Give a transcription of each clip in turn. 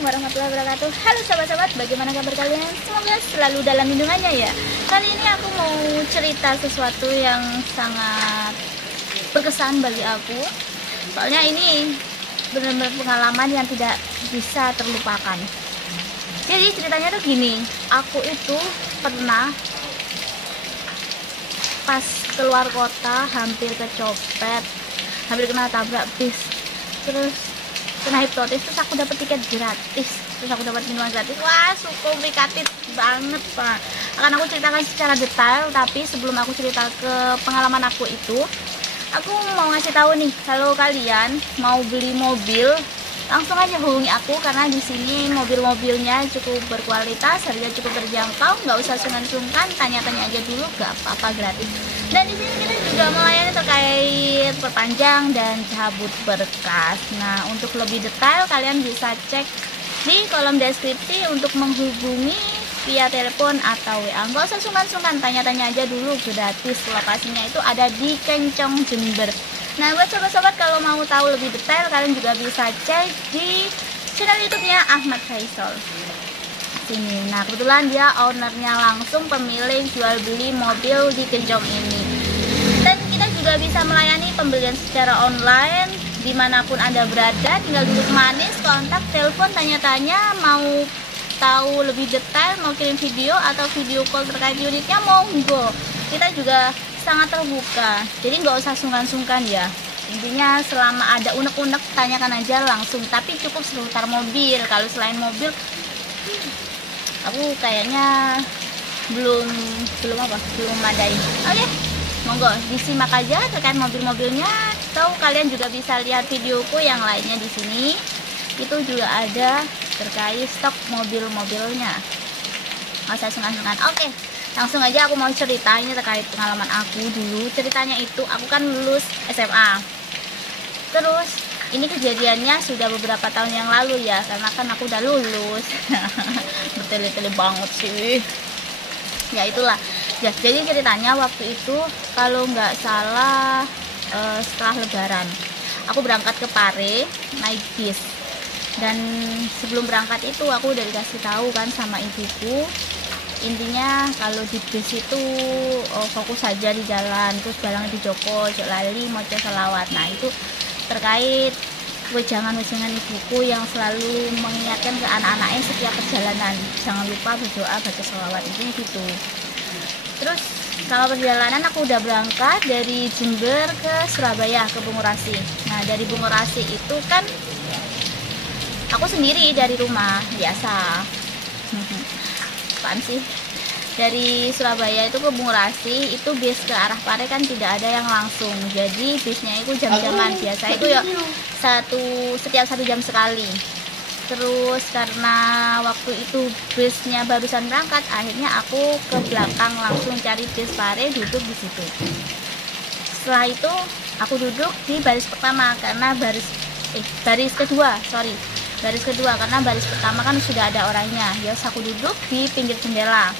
warahmatullahi wabarakatuh. Halo sahabat-sahabat, bagaimana kabar kalian? Semoga selalu dalam lindungannya ya. Kali ini aku mau cerita sesuatu yang sangat berkesan bagi aku. Soalnya ini benar-benar pengalaman yang tidak bisa terlupakan. Jadi ceritanya tuh gini, aku itu pernah pas keluar kota hampir kecopet, hampir kena tabrak bis, terus kena hipnotis, terus aku dapat tiket gratis, terus aku dapat minuman gratis. Wah, complicated banget pak. Akan aku ceritakan secara detail, tapi sebelum aku cerita ke pengalaman aku itu, aku mau ngasih tahu nih, kalau kalian mau beli mobil, langsung aja hubungi aku karena di sini mobil-mobilnya cukup berkualitas, harga cukup terjangkau, nggak usah sungkan-sungkan, tanya-tanya aja dulu, nggak apa-apa, gratis. Dan di sini kita juga melayani terkait perpanjang dan cabut berkas. Nah, untuk lebih detail kalian bisa cek di kolom deskripsi untuk menghubungi via telepon atau WA. Nggak usah sungkan-sungkan, tanya-tanya aja dulu, gratis. Lokasinya itu ada di Kencong, Jember. Nah, buat sobat-sobat kalau mau tahu lebih detail, kalian juga bisa cek di channel YouTube-nya Ahmad Faisal. Sini. Nah, kebetulan dia ownernya langsung pemilik jual beli mobil di Kencong ini. Dan kita juga bisa melayani pembelian secara online dimanapun Anda berada. Tinggal duduk manis, kontak, telepon, tanya-tanya, mau tahu lebih detail, mau kirim video atau video call terkait unitnya, monggo. Kita juga sangat terbuka, jadi nggak usah sungkan-sungkan ya. Intinya selama ada unek-unek tanyakan aja langsung, tapi cukup seputar mobil. Kalau selain mobil, aku kayaknya belum madain. Oke, monggo disimak aja terkait mobil-mobilnya. Atau kalian juga bisa lihat videoku yang lainnya di sini. Itu juga ada terkait stok mobil-mobilnya. Nggak usah sungkan-sungkan. Oke, langsung aja aku mau cerita ini terkait pengalaman aku dulu. Ceritanya itu aku kan lulus SMA. Terus ini kejadiannya sudah beberapa tahun yang lalu ya, karena kan aku udah lulus. Bertele-tele banget sih. Ya itulah. Ya, jadi ceritanya waktu itu kalau nggak salah setelah Lebaran, aku berangkat ke Pare naik bis. Dan sebelum berangkat itu aku udah dikasih tahu kan sama ibuku, intinya kalau di bis itu fokus saja di jalan, terus jalan di Joko, lali, moco selawat. Nah itu terkait wejangan-wejangan ibuku yang selalu mengingatkan ke anak-anaknya setiap perjalanan, jangan lupa berdoa, baca selawat, intinya gitu. Terus kalau perjalanan aku udah berangkat dari Jember ke Surabaya, ke Bungurasi. Nah dari Bungurasi itu kan aku sendiri dari rumah biasa. Apaan sih? Dari Surabaya itu ke Bungurasi, itu bis ke arah Pare kan tidak ada yang langsung. Jadi bisnya itu jam-jaman biasa itu ya setiap 1 jam sekali. Terus karena waktu itu bisnya barusan berangkat, akhirnya aku ke belakang langsung cari bis Pare, duduk di situ. Setelah itu aku duduk di baris pertama karena baris kedua karena baris pertama kan sudah ada orangnya. Ya, aku duduk di pinggir jendela.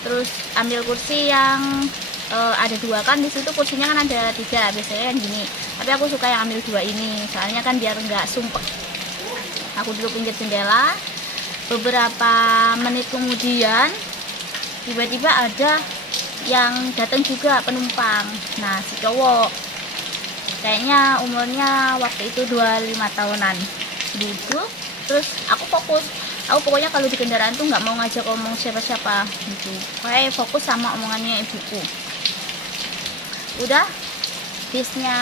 Terus ambil kursi yang ada 2 kan, di situ kursinya kan ada 3 biasanya kan gini. Tapi aku suka yang ambil 2 ini, soalnya kan biar nggak sumpek. Aku duduk pinggir jendela. Beberapa menit kemudian tiba-tiba ada yang datang juga penumpang. Nah si cowok kayaknya umurnya waktu itu 25 tahunan, duduk. Terus aku fokus, aku pokoknya kalau di kendaraan tuh nggak mau ngajak ngomong siapa-siapa gitu, kayak fokus sama omongannya ibuku. Udah bisnya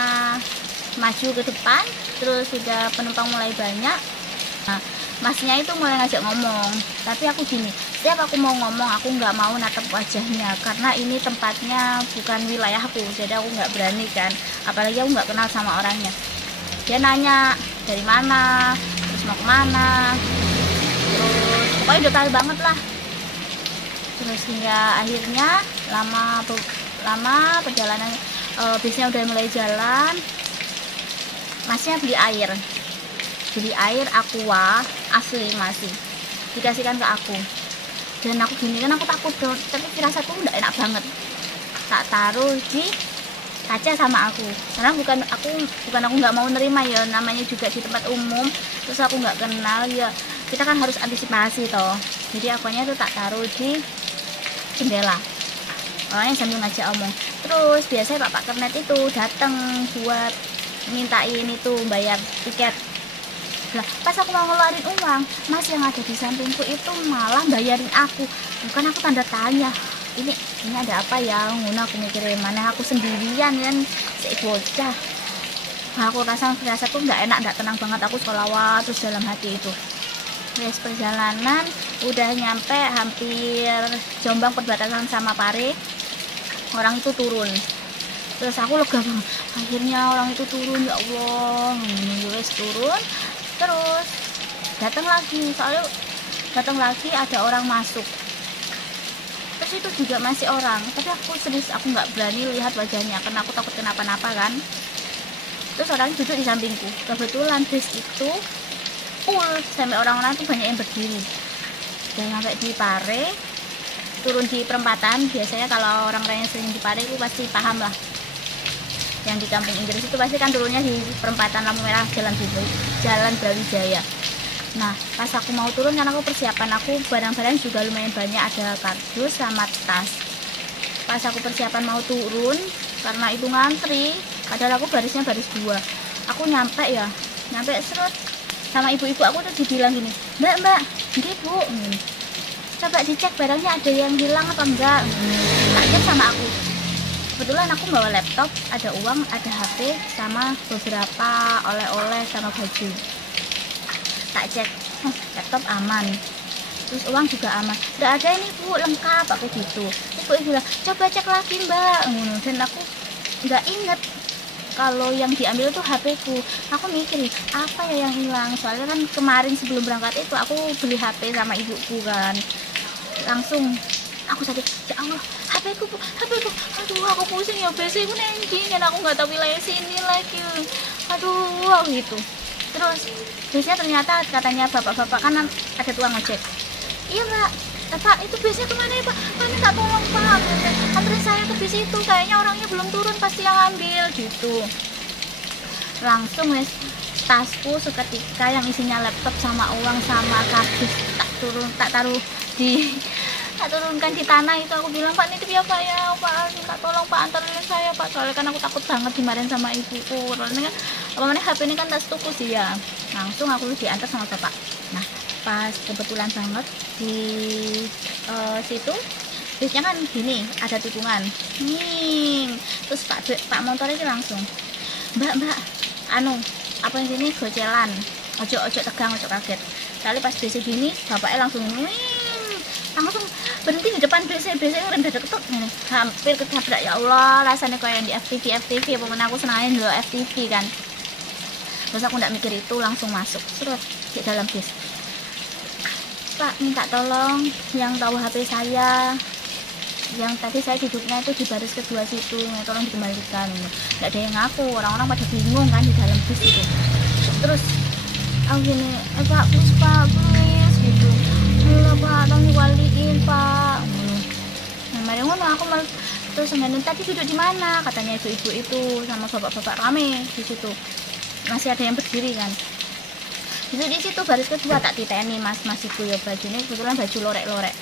maju ke depan, terus sudah penumpang mulai banyak. Nah masnya itu mulai ngajak ngomong, tapi aku gini, setiap aku mau ngomong aku nggak mau natap wajahnya karena ini tempatnya bukan wilayahku, jadi aku nggak berani kan, apalagi aku nggak kenal sama orangnya. Dia nanya dari mana, terus mau kemana, terus pokoknya detail banget lah. Terus hingga akhirnya lama perjalanan, bisnya udah mulai jalan. Masnya beli air aqua asli, masih dikasihkan ke aku. Dan aku gini kan, aku takut dong, tapi firasatku udah enak banget. Tak taruh di kaca sama aku, karena bukan aku nggak mau nerima ya, namanya juga di tempat umum, terus aku nggak kenal ya, kita kan harus antisipasi toh. Jadi akunya tuh tak taruh di jendela, orangnya sambil ngajak omong. Terus biasanya Pak Kernet itu datang buat mintain itu bayar tiket. Lah pas aku mau ngeluarin uang, mas yang ada di sampingku itu malah bayarin aku. Bukan, aku tanda tanya, ini ada apa ya? Nguna aku mikirin, mana aku sendirian kan, si bocah. Nah, aku rasa tuh nggak enak, nggak tenang banget. Aku sholawat terus dalam hati itu. Guys, perjalanan udah nyampe hampir Jombang perbatasan sama Pare. Orang itu turun. Terus aku lega banget. Akhirnya orang itu turun, ya Allah. Guys, turun. Terus datang lagi, soalnya datang lagi ada orang masuk. Terus itu juga masih orang, tapi aku serius, aku nggak berani lihat wajahnya karena aku takut kenapa-napa kan. Terus orang duduk di sampingku. Kebetulan bis itu full, sampai orang-orang tuh banyak yang berdiri. Dan sampai di Pare, turun di perempatan. Biasanya kalau orang-orang yang sering di Pare itu pasti paham lah. Yang di kampung Inggris itu pasti kan turunnya di perempatan lampu merah Jalan Brawijaya. Nah, pas aku mau turun, karena aku persiapan aku barang-barang juga lumayan banyak, ada kardus sama tas. Pas aku persiapan mau turun, karena itu ngantri, padahal aku barisnya baris 2. Aku nyampe serut sama ibu-ibu aku tuh dibilang gini, mbak, ini bu, coba dicek barangnya ada yang hilang apa enggak. Tak cek sama aku. Kebetulan aku bawa laptop, ada uang, ada HP, sama beberapa oleh-oleh sama baju. Tak cek, laptop aman, terus uang juga aman, nggak ada ini bu, lengkap apa gitu. Ibu bilang coba cek lagi mbak, dan aku nggak inget kalau yang diambil tuh HP ku. Aku mikirin apa ya yang hilang, soalnya kan kemarin sebelum berangkat itu aku beli HP sama ibuku kan. Langsung aku sadar, ya Allah, HP ku, aduh aku pusing ya, BC ku nengging, dan aku nggak tahu wilayah sini lagi, aduh gitu. Terus biasanya ternyata katanya bapak-bapak kan ada tukang ojek. Iya pak, itu biasanya kemana ya pak? Pak minta tolong pak, anterin saya ke bis itu, kayaknya orangnya belum turun, pasti yang ambil gitu. Langsung wes tasku seketika yang isinya laptop sama uang sama kardus tak turunkan di tanah itu. Aku bilang, pak nitip ya pak ya, pak minta tolong pak anterin saya pak, soalnya kan aku takut banget dimarahin sama ibuku. Soalnya kan HP ini kan tas tuku sih ya. Langsung aku diantar sama bapak. Nah pas kebetulan banget di situ bisnya kan gini, ada tikungan terus pak motor ini langsung, mbak apa yang sini gocelan, ojo tegang, ojo kaget. Kali pas bis gini bapaknya langsung berhenti di depan BC rem dadak ketuk, hampir ketabrak. Ya Allah, rasanya kayak yang di FTV pokoknya aku senangnya dulu FTV kan. Terus aku nggak mikir itu, langsung masuk terus di dalam bis. Pak minta tolong yang tahu HP saya, yang tadi saya duduknya itu di baris kedua situ, tolong dikembalikan. Nggak ada yang ngaku, orang-orang pada bingung kan di dalam bis itu. Terus aku gini, pak please gitu, Allah pak tolong dikembaliin pak. Mari ngono aku malah terus tadi duduk di mana, katanya ibu-ibu itu sama bapak-bapak rame di situ, masih ada yang berdiri kan. Duduk di situ baris kedua, tak titeni mas itu ya, bajunya kebetulan baju lorek-lorek.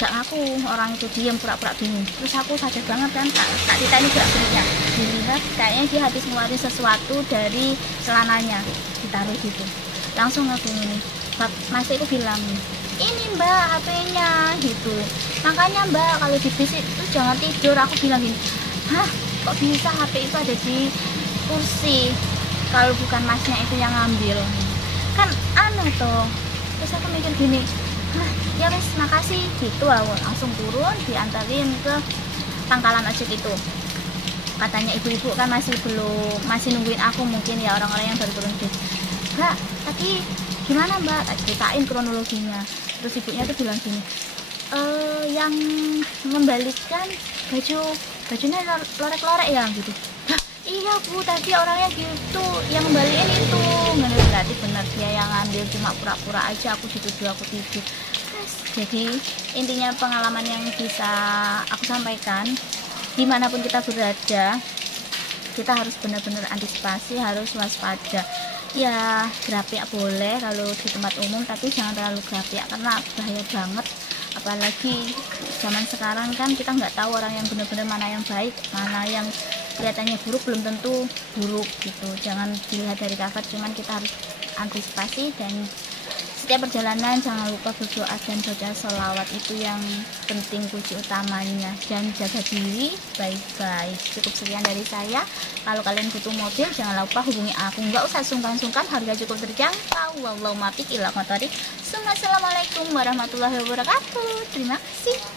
Gak ngaku, orang itu diam pura-pura bingung. Terus aku sadar banget kan, tak titeni gerak-geriknya, dilihat kayaknya dia habis ngeluarin sesuatu dari celananya, ditaruh gitu. Langsung aku ini, mas itu bilang, ini mbak HP-nya gitu, makanya mbak kalau di bis itu jangan tidur. Aku bilang gini, hah kok bisa HP itu ada di kursi kalau bukan masnya itu yang ngambil, kan aneh toh. Terus aku mikir gini, hah ya wes makasih gitu. Aku langsung turun, diantarin ke pangkalan ojek itu. Katanya ibu-ibu kan masih nungguin aku mungkin ya, orang-orang yang baru turun bis. Mbak tadi gimana mbak, tak ceritain kronologinya. Terus ibunya tuh bilang gini, yang membalikan bajunya lorek-lorek ya gitu. Hah, iya bu, tadi orangnya gitu, yang ngembaliin itu. Berarti benar dia yang ngambil, cuma pura-pura aja aku dituduh aku tidur. Jadi intinya pengalaman yang bisa aku sampaikan, dimanapun kita berada, kita harus benar-benar antisipasi, harus waspada. Ya grapiak boleh kalau di tempat umum, tapi jangan terlalu grapiak karena bahaya banget. Apalagi zaman sekarang kan kita nggak tahu orang yang benar-benar mana yang baik, mana yang kelihatannya buruk belum tentu buruk gitu. Jangan dilihat dari cover, cuman kita harus antisipasi. Dan setiap perjalanan jangan lupa berdoa dan baca sholawat, itu yang penting, kunci utamanya. Dan jaga diri baik-baik. Cukup sekian dari saya. Kalau kalian butuh mobil jangan lupa hubungi aku, nggak usah sungkan-sungkan, harga cukup terjangkau. Wallahu muwaffiq ila aqwamit thoriq. Assalamualaikum warahmatullahi wabarakatuh. Terima kasih.